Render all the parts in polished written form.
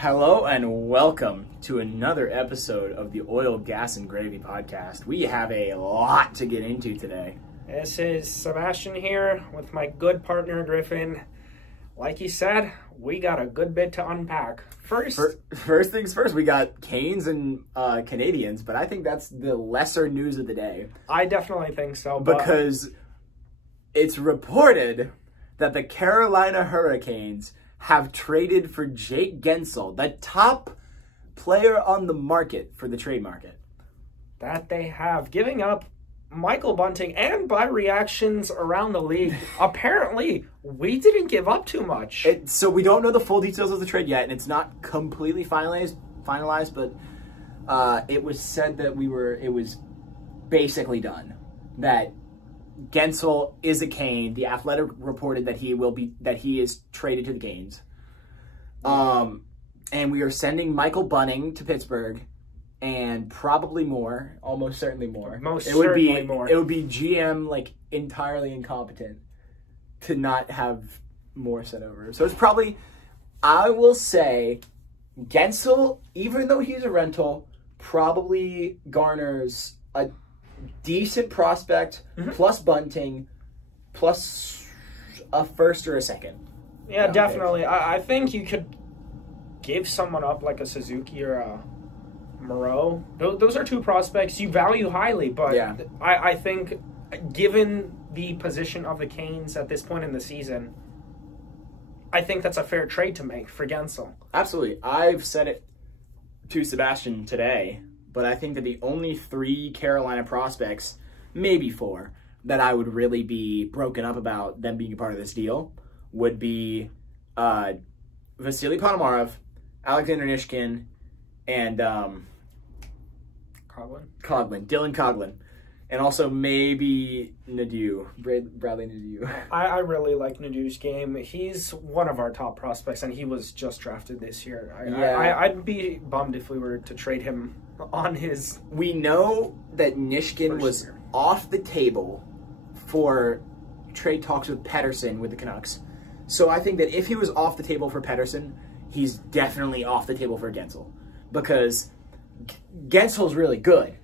Hello and welcome to another episode of the Oil, Gas, and Gravy podcast. We have a lot to get into today. This is Sebastian here with my good partner Griffin. Like you said, we got a good bit to unpack. First things first, we got Canes and Canadiens, but I think that's the lesser news of the day. I definitely think so. Because it's reported that the Carolina Hurricanes have traded for Jake Guentzel, the top player on the market for the trade market. That they have, giving up Michael Bunting, and by reactions around the league, apparently we didn't give up too much. So we don't know the full details of the trade yet, and it's not completely finalized, but it was said that it was basically done. That Guentzel is a Cane. The Athletic reported that he is traded to the Canes. And we are sending Michael Bunting to Pittsburgh, and probably more, almost certainly more. It would be more. It would be GM entirely incompetent to not have more sent over. So it's probably, I will say, Guentzel, even though he's a rental, probably garners a decent prospect, plus Bunting, plus a first or a second. Yeah, definitely. I think you could give someone up like a Suzuki or a Moreau. Those are two prospects you value highly, but yeah. I think given the position of the Canes at this point in the season, I think that's a fair trade to make for Guentzel. Absolutely. I've said it to Sebastian today, but I think that the only 3 Carolina prospects, maybe 4, that I would really be broken up about them being a part of this deal would be Vasily Ponomarev, Alexander Nishkin, and Dylan Coghlan. And also maybe Nadeau, Bradley Nadeau. I really like Nadeau's game. He's one of our top prospects, and he was just drafted this year. I'd be bummed if we were to trade him on his... We know that Nishkin was off the table for trade talks with Pettersson with the Canucks. So I think that if he was off the table for Pettersson, he's definitely off the table for Guentzel. Because Guentzel's really good.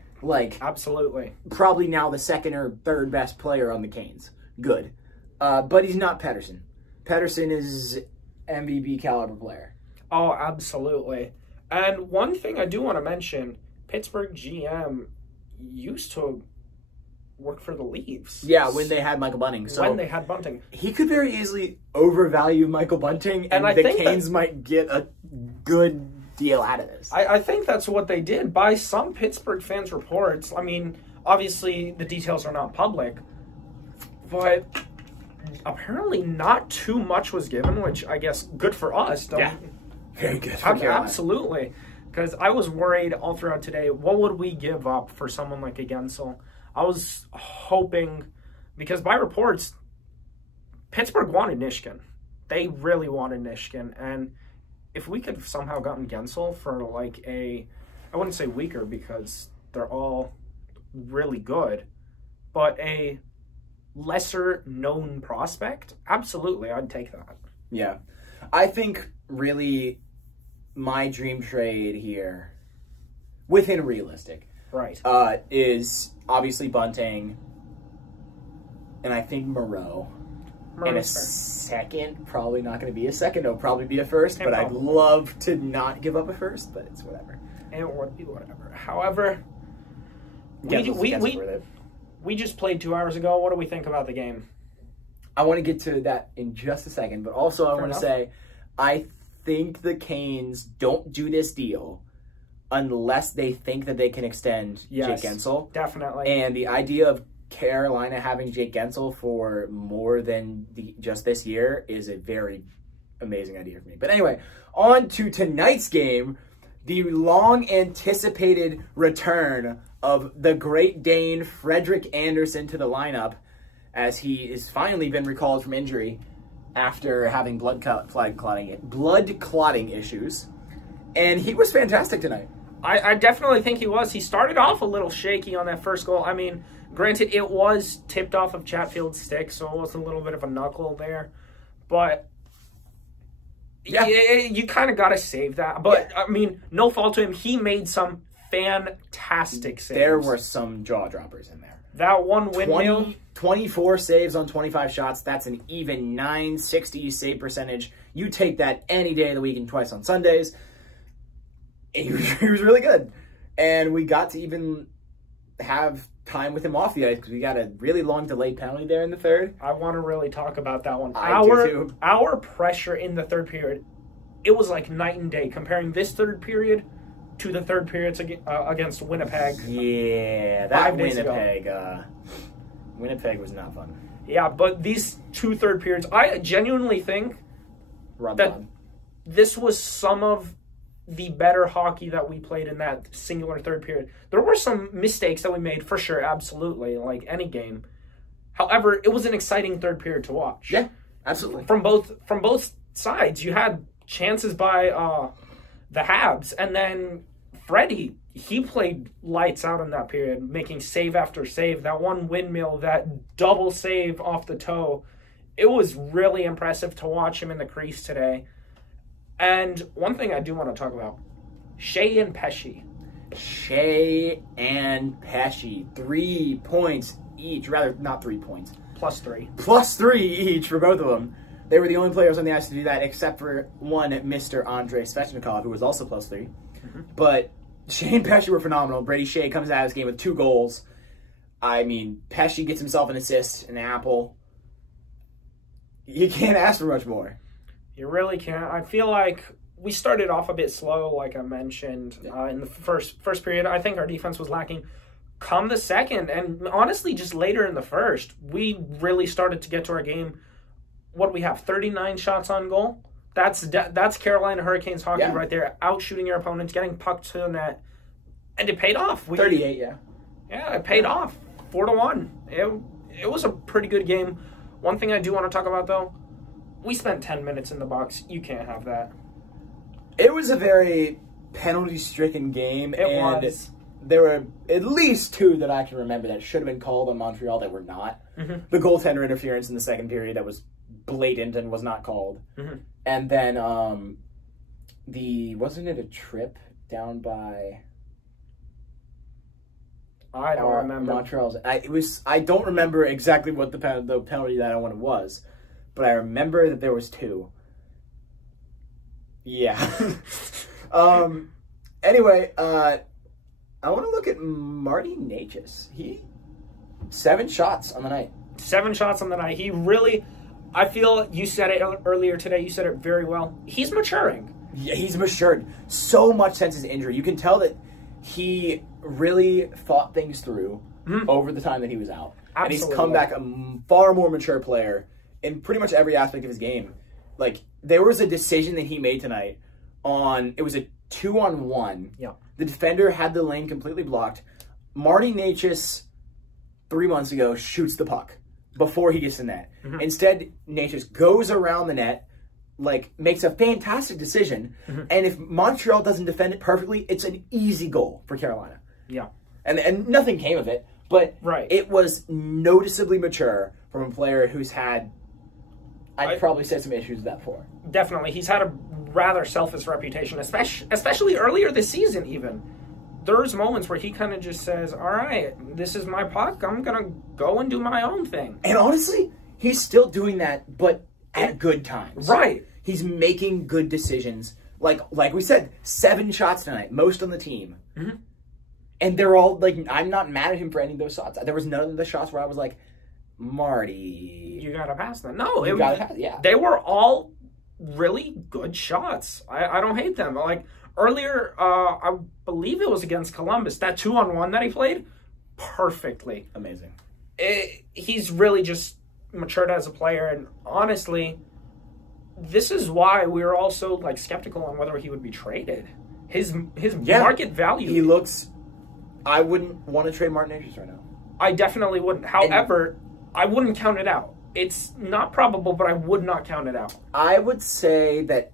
Absolutely. Probably now the second or third best player on the Canes. Good. But he's not Pettersson. Pettersson is MVP caliber player. Oh, absolutely. And one thing I do want to mention, Pittsburgh GM used to work for the Leafs. Yeah, when they had Michael Bunting. So when they had Bunting. He could very easily overvalue Michael Bunting, and the Canes might get a good deal out of this. I think that's what they did. By some Pittsburgh fans' reports, I mean, obviously the details are not public, but apparently not too much was given, which I guess good for us. Yeah, very good. Absolutely. Because I was worried all throughout today, what would we give up for someone like a Guentzel? I was hoping, because by reports, Pittsburgh wanted Nishkin. They really wanted Nishkin, and if we could have somehow gotten Guentzel for I wouldn't say weaker because they're all really good, but a lesser known prospect, absolutely, I'd take that. Yeah. I think really my dream trade here, within realistic, right, is obviously Bunting, and I think Moreau. In a second, probably not going to be a second. It'll probably be a first, but I'd love to not give up a first, but it's whatever. It would be whatever. However, we just played 2 hours ago. What do we think about the game? I want to get to that in just a second, but also I want to say I think the Canes don't do this deal unless they think that they can extend Jake Guentzel. Definitely. And the idea of Carolina having Jake Guentzel for more than just this year is a very amazing idea for me. But anyway, on to tonight's game, the long-anticipated return of the Great Dane Freddie Anderson to the lineup, as he has finally been recalled from injury after having blood clotting issues. And he was fantastic tonight. I definitely think he was. He started off a little shaky on that first goal. I mean, granted, it was tipped off of Chatfield's stick, so it was a little bit of a knuckle there. But Yeah, you kind of got to save that. But, I mean, no fault to him. He made some fantastic saves. There were some jaw droppers in there. That one windmill. 24 saves on 25 shots. That's an even 960 save percentage. You take that any day of the week and twice on Sundays. And he was really good. And we got to even have time with him off the ice because we got a really long delayed penalty there in the third. I want to really talk about that one. I do too. Our pressure in the third period, it was like night and day comparing this third period to the third periods against Winnipeg. Yeah, that Winnipeg was not fun. Yeah, but these two third periods, I genuinely think that this was some of the better hockey that we played in that singular third period. There were some mistakes that we made, for sure, absolutely, like any game. However, it was an exciting third period to watch. Yeah, absolutely. From both sides, you had chances by the Habs, and then Freddie, he played lights out in that period, making save after save. That one windmill, that double save off the toe, it was really impressive to watch him in the crease today. And one thing I do want to talk about, Shea and Pesce. Shea and Pesce, 3 points each. Rather, not 3 points. +3. +3 each for both of them. They were the only players on the ice to do that, except for one, Mr. Andrei Svechnikov, who was also +3. But Shea and Pesce were phenomenal. Brady Shea comes out of this game with 2 goals. I mean, Pesce gets himself an assist, an apple. You can't ask for much more. You really can't. I feel like we started off a bit slow, like I mentioned, in the first period. I think our defense was lacking. Come the second, and honestly, just later in the first, we really started to get to our game. What do we have? 39 shots on goal. That's Carolina Hurricanes hockey right there. Out shooting your opponents, getting puck to the net, and it paid off. 38, yeah. Yeah, it paid off. 4-1. It was a pretty good game. One thing I do want to talk about though. We spent 10 minutes in the box. You can't have that. It was a very penalty-stricken game. It was. There were at least 2 that I can remember that should have been called on Montreal that were not. The goaltender interference in the second period that was blatant and was not called. And then wasn't it a trip down by... I don't remember. Montreal's. I don't remember exactly what the penalty that one was. But I remember that there was 2. Yeah. Anyway, I want to look at Marty Necas. 7 shots on the night. 7 shots on the night. He really, I feel, you said it earlier today, you said it very well. He's maturing. Yeah, he's matured so much since his injury. You can tell that he really thought things through over the time that he was out. Absolutely. And he's come back a far more mature player in pretty much every aspect of his game. Like, there was a decision that he made tonight it was a 2-on-1. Yeah. The defender had the lane completely blocked. Marty Necas, 3 months ago, shoots the puck before he gets to the net. Instead, Necas goes around the net, makes a fantastic decision, and if Montreal doesn't defend it perfectly, it's an easy goal for Carolina. Yeah. And nothing came of it, but it was noticeably mature from a player who's had... I'd probably said some issues with that before. Definitely. He's had a rather selfish reputation, especially earlier this season even. There's moments where he kind of just says, all right, this is my puck. I'm going to go and do my own thing. And honestly, he's still doing that, but at good times. Right. He's making good decisions. Like we said, 7 shots tonight, most on the team. And they're all, I'm not mad at him for any of those shots. There was none of the shots where I was like, Marty, you gotta pass them. No, they were all really good shots. I don't hate them. Earlier, I believe it was against Columbus, that 2-on-1 that he played perfectly. Amazing. He's really just matured as a player, and honestly, this is why we were all so skeptical on whether he would be traded. His market value. He looks. I wouldn't want to trade Martin Necas right now. I definitely wouldn't. However, I wouldn't count it out. It's not probable, but I would not count it out. I would say that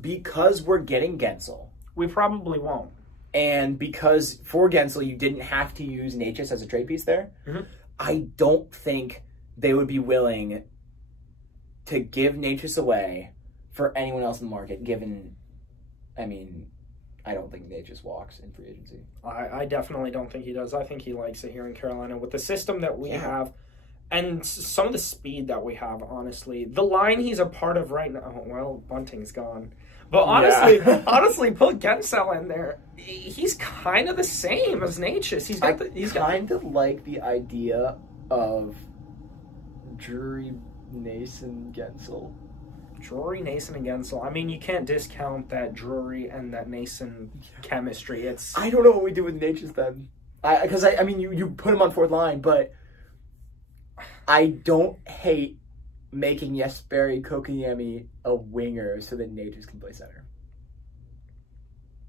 because we're getting Guentzel, we probably won't. And because for Guentzel, you didn't have to use Necas as a trade piece there, I don't think they would be willing to give Necas away for anyone else in the market, given, I mean, I don't think Nate just walks in free agency. I definitely don't think he does. I think he likes it here in Carolina with the system that we have and some of the speed that we have, honestly. The line he's a part of right now, well, Bunting's gone. But honestly, put Guentzel in there. He's kind of the same as Natchez. He's kind of like the idea of Drury, Nason, Guentzel. Drury, Nason, and Guentzel. I mean, you can't discount that Drury and that Nason chemistry. I don't know what we do with Natchez then. Because, I mean, you put him on fourth line, but I don't hate making Jesperi Kotkaniemi a winger so that Natchez can play center.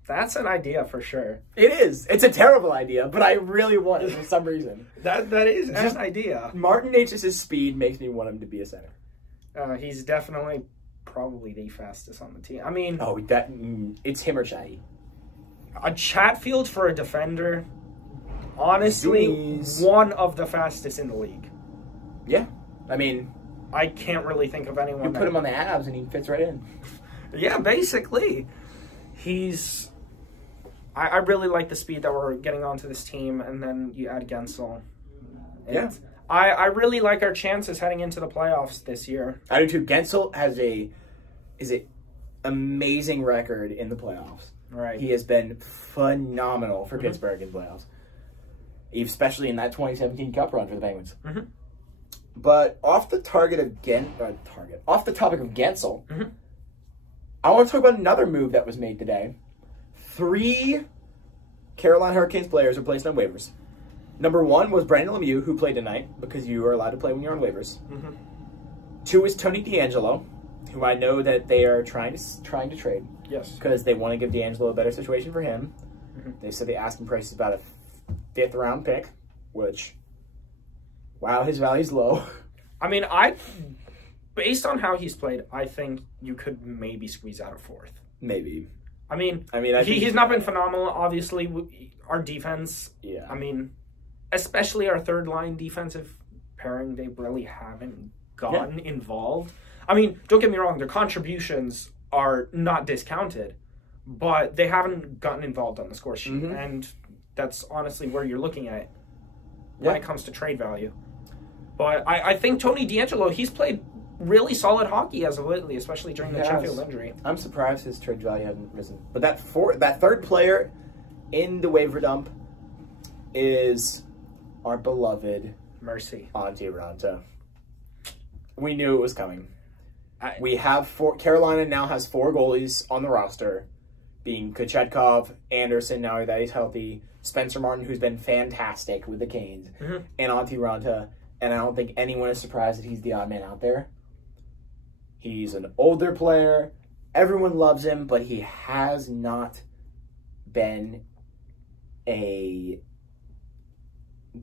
That's an idea for sure. It is. It's a terrible idea, but I really want it for some reason. That is an idea. Martin Natchez's speed makes me want him to be a center. He's definitely probably the fastest on the team. I mean... it's him or Chatty. A Chatfield for a defender, honestly, one of the fastest in the league. Yeah. I mean... I can't really think of anyone. You put him on the abs and he fits right in. Yeah, basically. He's... I really like the speed that we're getting onto this team, and then you add Guentzel. Yeah. I really like our chances heading into the playoffs this year. I do too. Guentzel has an amazing record in the playoffs. Right. He has been phenomenal for Pittsburgh in the playoffs, especially in that 2017 Cup run for the Penguins. But off the topic of Guentzel, I want to talk about another move that was made today. 3 Carolina Hurricanes players are placed on waivers. Number 1 was Brandon Lemieux, who played tonight because you are allowed to play when you're on waivers. 2 is Tony DeAngelo, who I know that they are trying to trade. Yes. Because they want to give DeAngelo a better situation for him. They said the asking price is about a 5th round pick, which, wow, his value's low. I mean, based on how he's played, I think you could maybe squeeze out a 4th. Maybe. I mean he's not been phenomenal. Obviously, our defense. Yeah. I mean, especially our third line defensive pairing, they really haven't gotten involved. I mean, don't get me wrong; their contributions are not discounted, but they haven't gotten involved on the score sheet, and that's honestly where you're looking at it when it comes to trade value. But I think Tony DeAngelo, he's played really solid hockey as of lately, especially during the Sheffield injury. I'm surprised his trade value hasn't risen. But that third player in the waiver dump is our beloved Mercy Antti Raanta. We knew it was coming. We have Carolina now has 4 goalies on the roster, being Kochetkov, Anderson, now that he's healthy, Spencer Martin, who's been fantastic with the Canes, and Antti Raanta. And I don't think anyone is surprised that he's the odd man out there. He's an older player. Everyone loves him, but he has not been a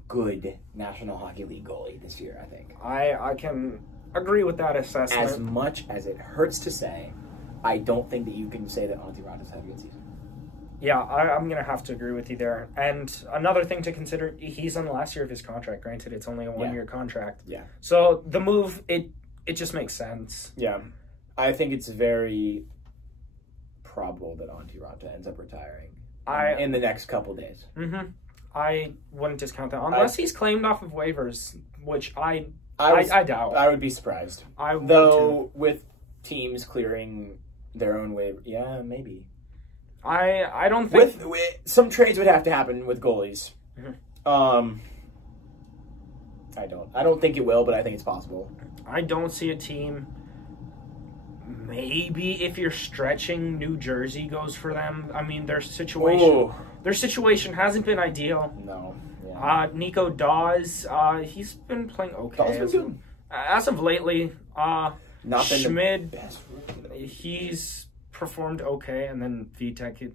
good National Hockey League goalie this year, I think. I can agree with that assessment. As much as it hurts to say, I don't think that you can say that Antti Raanta's had a good season. Yeah, I'm going to have to agree with you there. And another thing to consider, he's on the last year of his contract. Granted, it's only a 1-year contract. Yeah. So the move, it just makes sense. Yeah. I think it's very probable that Antti Raanta ends up retiring in the next couple days. I wouldn't discount that. Unless he's claimed off of waivers, which I doubt. I would be surprised. Though, with teams clearing their own waiver, yeah, maybe. I don't think... With some trades would have to happen with goalies. I don't think it will, but I think it's possible. I don't see a team... Maybe if you're stretching, New Jersey goes for them. I mean, their situation hasn't been ideal. No. Yeah. Nico Dawes, he's been playing okay. As of lately. Schmid, he's performed okay, and then Vitek.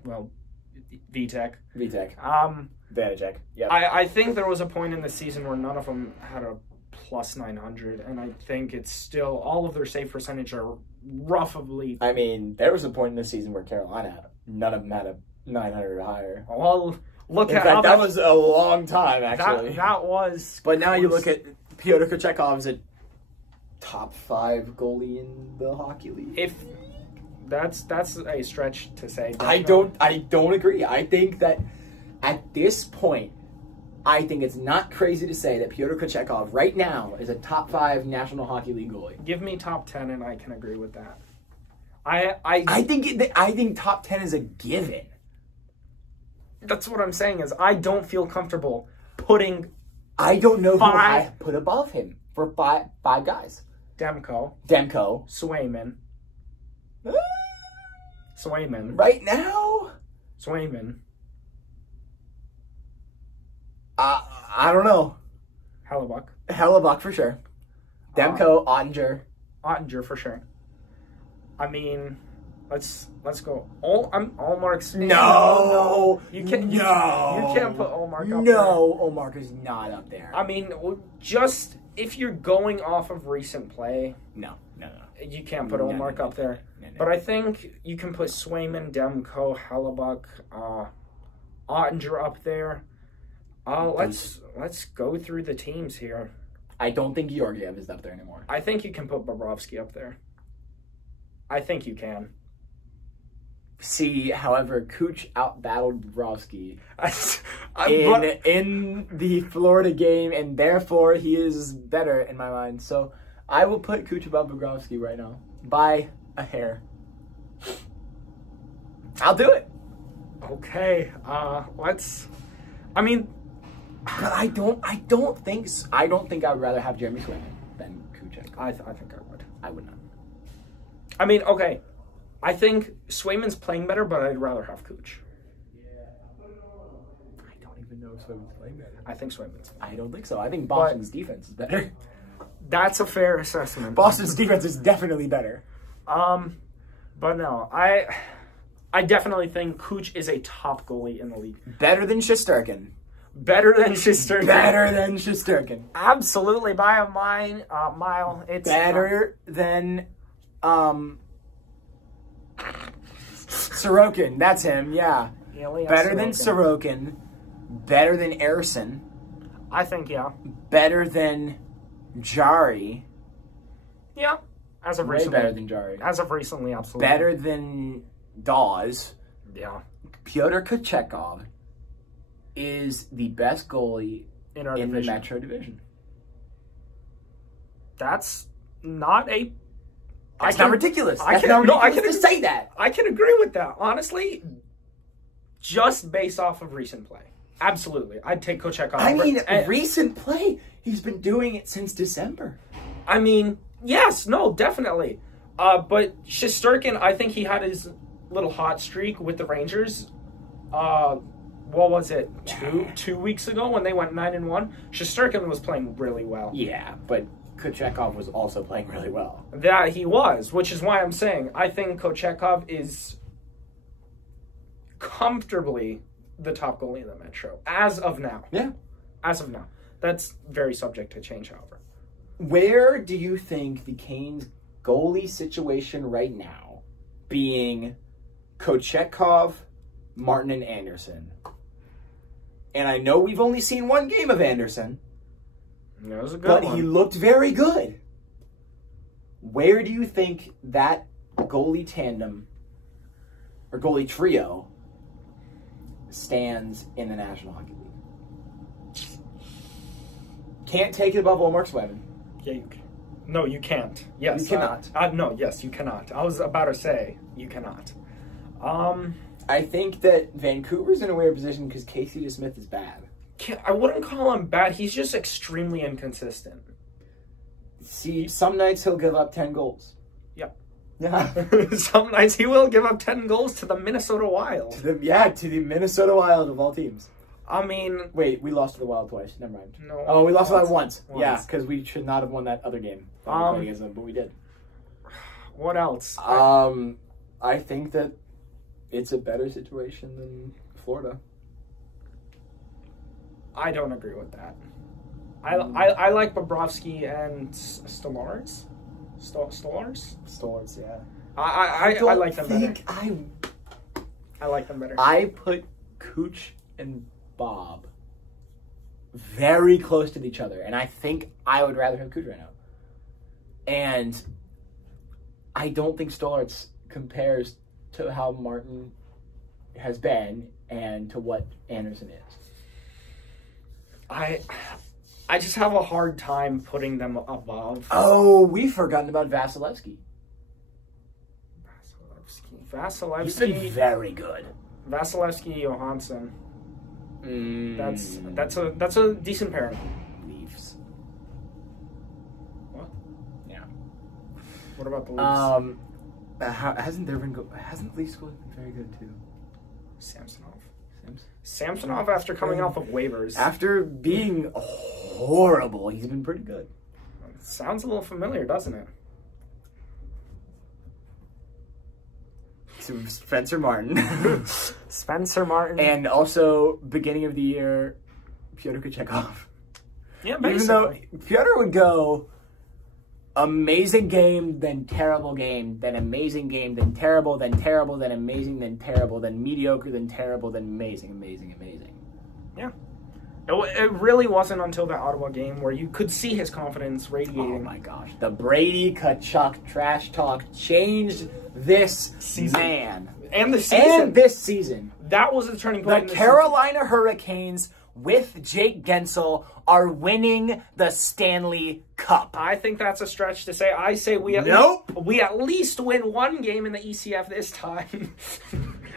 Vanacek. Yeah. I think there was a point in the season where none of them had a plus 900, and I think it's still all of their save percentage are roughly. I mean, there was a point in the season where Carolina, none of them had a 900 or higher. Well, look in at fact, that was a long time actually. That was. But now you look at Pyotr Kochetkov as a top 5 goalie in the hockey league. That's a stretch to say. I don't agree. I think that at this point, I think it's not crazy to say that Pyotr Kochetkov right now is a top 5 National Hockey League goalie. Give me top 10 and I can agree with that. I think top 10 is a given. That's what I'm saying is I don't feel comfortable putting I don't know who I put above him for five guys. Demko. Swayman. Right now? Swayman. I don't know. Hellebuck for sure. Demko, Ottinger for sure. I mean, let's go. Allmark's. No. You can't put Allmark up there. No, Allmark is not up there. I mean, just if you're going off of recent play. No. You can't put Allmark up there. No. But I think you can put Swayman, Demko, Hellebuck, Ottinger up there. Let's go through the teams here. I don't think Georgiev is up there anymore. I think you can put Bobrovsky up there. I think you can. See, however, Kuch out-battled Bobrovsky in the Florida game, and therefore he is better in my mind. So I will put Kuch above Bobrovsky right now by a hair. I'll do it. Okay. Let's. I mean. But I don't think I would rather have Jeremy Swayman than Kuchek. I think I would. I would not. I mean, okay. I think Swayman's playing better, but I'd rather have Kuch. I don't even know if Swayman's playing better. I think Swayman's. I don't think so. I think Boston's defense is better. That's a fair assessment. Boston's defense is definitely better. But no, I definitely think Kuch is a top goalie in the league. Better than Shesterkin. Better than Shesterkin. Absolutely, by a mile. It's better than Sorokin. That's him. Yeah. Better than Sorokin. Better than Ersson. I think Better than Jari. Yeah. As of recently. Better than Jari. As of recently, absolutely. Better than Dawes. Yeah. Pyotr Kochetkov is the best goalie in the Metro Division. That's not a... That's not ridiculous. I can say that. I can agree with that. Honestly, just based off of recent play. Absolutely. I'd take Kochetkov. I mean, recent play. He's been doing it since December. I mean, yes, no, definitely. But Shesterkin, I think he had his little hot streak with the Rangers. What was it? Two weeks ago when they went 9-1. Shesterkin was playing really well. Yeah, but Kochetkov was also playing really well. That he was, which is why I'm saying I think Kochetkov is comfortably the top goalie in the Metro as of now. Yeah, as of now. That's very subject to change, however. Where do you think the Canes' goalie situation right now, being Kochetkov, Martin, and Anderson? And I know we've only seen one game of Anderson. That was a good one. He looked very good. Where do you think that goalie tandem or goalie trio stands in the National Hockey League? Can't take it above Allmark Swayman. Yeah, you can. No, you can't. Yes, you cannot. No, yes, you cannot. I was about to say you cannot. I think that Vancouver's in a weird position because Casey DeSmith is bad. I wouldn't call him bad. He's just extremely inconsistent. See, some nights he'll give up 10 goals. Yep. Yeah. Some nights he will give up 10 goals to the Minnesota Wild. To the Minnesota Wild of all teams. I mean... Wait, we lost to the Wild twice. Never mind. No. Oh, we lost to that once. Yeah, because we should not have won that other game. But we did. What else? I think that it's a better situation than Florida. I don't agree with that. I like Bobrovsky and Stolarz. Stolarz, yeah. I like them better. I like them better. I put Kuch and Bob very close to each other, and I think I would rather have Kuch right now. And I don't think Stolarz compares to how Martin has been and to what Anderson is. I just have a hard time putting them above. Oh, we've forgotten about Vasilevsky. Vasilevsky. He's been very good. Vasilevsky, Johansson. That's a decent pairing. Leafs. What? Yeah. What about the Leafs? Hasn't Leafs been very good too? Samsonov after coming off of waivers. After being horrible, he's been pretty good. Sounds a little familiar, doesn't it? To Spencer Martin. Spencer Martin. And also, beginning of the year, Pyotr Kochetkov. Yeah, basically. Even though Pyotr would go amazing game, then terrible game, then amazing game, then terrible, then terrible, then amazing, then terrible, then mediocre, then terrible, then amazing, amazing, amazing. Yeah. It really wasn't until the Ottawa game where you could see his confidence radiating. Oh my gosh. The Brady Tkachuk trash talk changed this season. Man. And the season. And this season. That was the turning point. The Carolina Hurricanes with Jake Guentzel are winning the Stanley Cup. I think that's a stretch to say. I say we at least win one game in the ECF this time.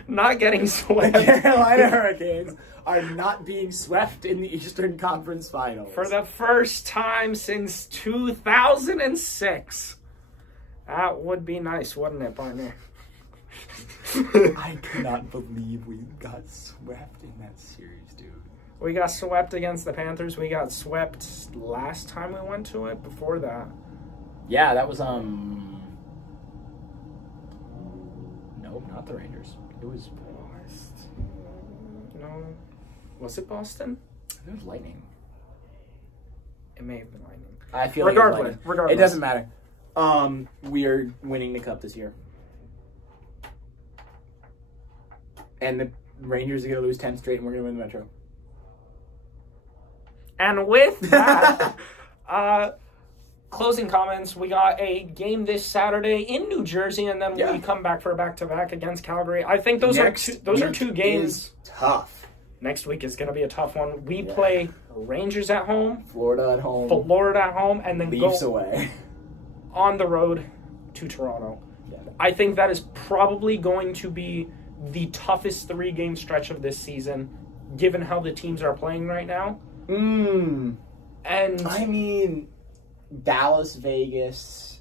Not getting swept. The Carolina Hurricanes are not being swept in the Eastern Conference Finals. For the first time since 2006. That would be nice, wouldn't it, partner? I cannot believe we got swept in that series, dude. We got swept against the Panthers. We got swept last time we went to it. Before that. Yeah, that was, no, not the Rangers. It was No. Was it Boston? It was Lightning. It may have been Lightning. I feel like regardless. It doesn't matter. We are winning the Cup this year. And the Rangers are going to lose 10 straight, and we're going to win the Metro. And with that, closing comments, we got a game this Saturday in New Jersey, and then we come back for a back-to-back against Calgary. I think those are two games. Tough. Next week is going to be a tough one. We play Rangers at home. Florida at home. And then Leafs go away. On the road to Toronto. Yeah. I think that is probably going to be the toughest 3-game stretch of this season, given how the teams are playing right now. And I mean, Dallas, Vegas,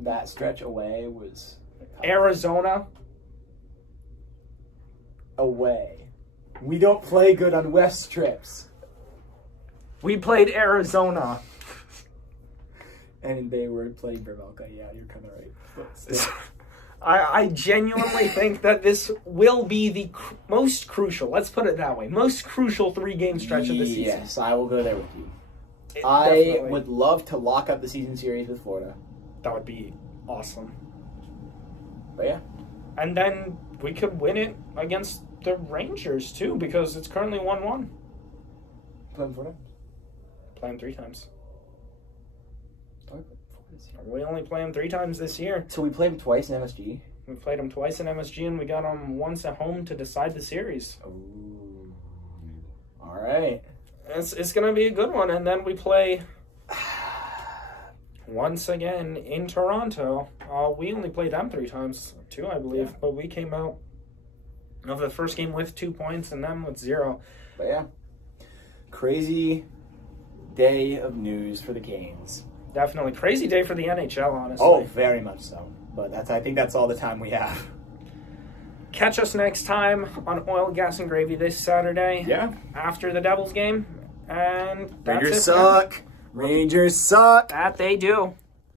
that stretch away was Arizona away. We don't play good on West trips. We played Arizona. And they were playing Vermelka. Yeah, you're kind of right. I genuinely think that this will be the most crucial, let's put it that way, most crucial 3-game stretch of the season. Yes, I will go there with you. I would love to lock up the season series with Florida. That would be awesome. But yeah. And then we could win it against the Rangers, too, because it's currently 1-1. Playing Florida? Playing 3 times. We only play them 3 times this year. So we played them twice in MSG? We played them twice in MSG, and we got them once at home to decide the series. Ooh. All right. It's going to be a good one. And then we play once again in Toronto. We only played them 3 times, 2, I believe. Yeah. But we came out of the first game with 2 points and them with 0. But yeah. Crazy day of news for the Canes. Definitely. Crazy day for the NHL, honestly. Oh, very much so. But I think that's all the time we have. Catch us next time on Oil, Gas, and Gravy this Saturday. Yeah. After the Devils game. And that's Rangers suck. Rangers suck. That they do.